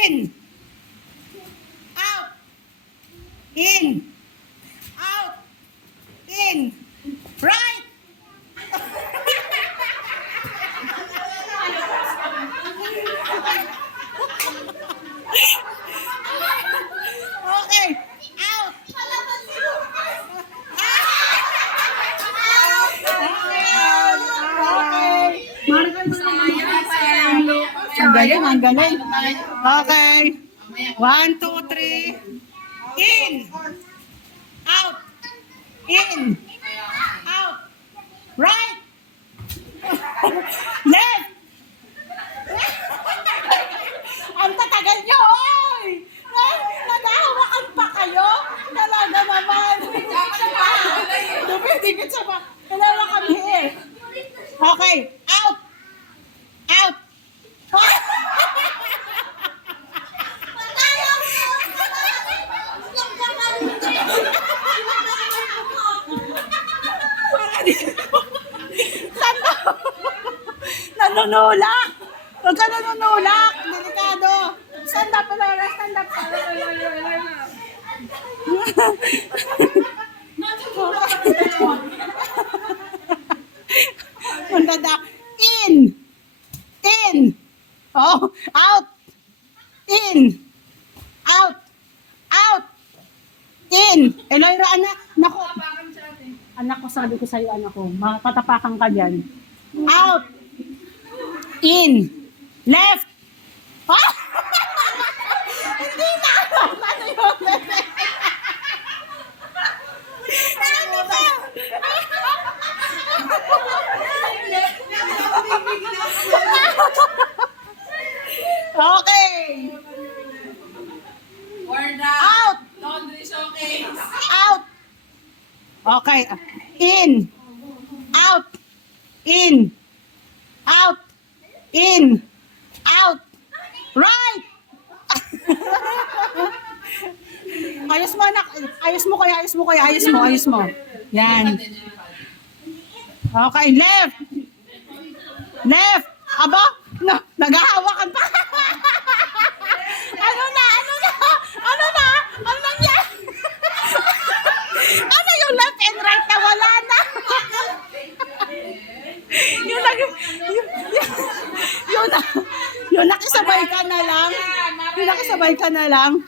In. Out. In. Out. In. Right. Okay. Out. Ang galing, ang galing. Okay. 1, 2, 3. In. Out. In. Out. Right. Left. Ang tatagal nyo, oy! Naghahawakan pa kayo? Talaga naman. Dupit sa pa. Dalawa kami here. Okay. Out. Out. Nanunulak! Huwag ka nanunulak! Delikado! Stand up, Laura! Stand up! Punta da. In! In! Oh! Out! In! Out! Out! In! Eloyra, anak! Naku! Anak ko, sabi ko sa'yo, anak ko, makatapakan ka dyan. Out! In! Left! Ah! Hindi na alam ano yung left. Ano ba? Okay! Out! Out! Okay. In! Out! In! Out! In! Out! Right! Ayos mo, anak. Ayos mo, kuya. Ayos mo, kuya. Ayos mo, ayos mo. Yan. Okay, left. Left. Aba? No, naghahawakan pa. Ano na? Ano na? Ano na? Ano nangyari? Ano yung left and right na wala na? Yung nakisabay ka na lang. Yung nakisabay ka na lang.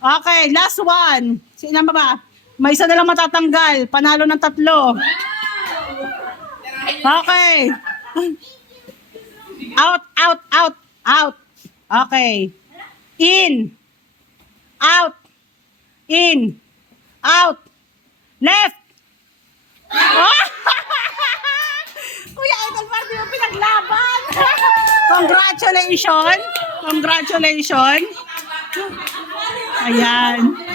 Okay, last one. Sino ba? May isa na lang matatanggal. Panalo ng 3. Okay. Out, out, out, out. Okay. In. Out. In. Out. Left. Kuya Idol, parang yung pinaglaban. Congratulations. Congratulations. Ayan.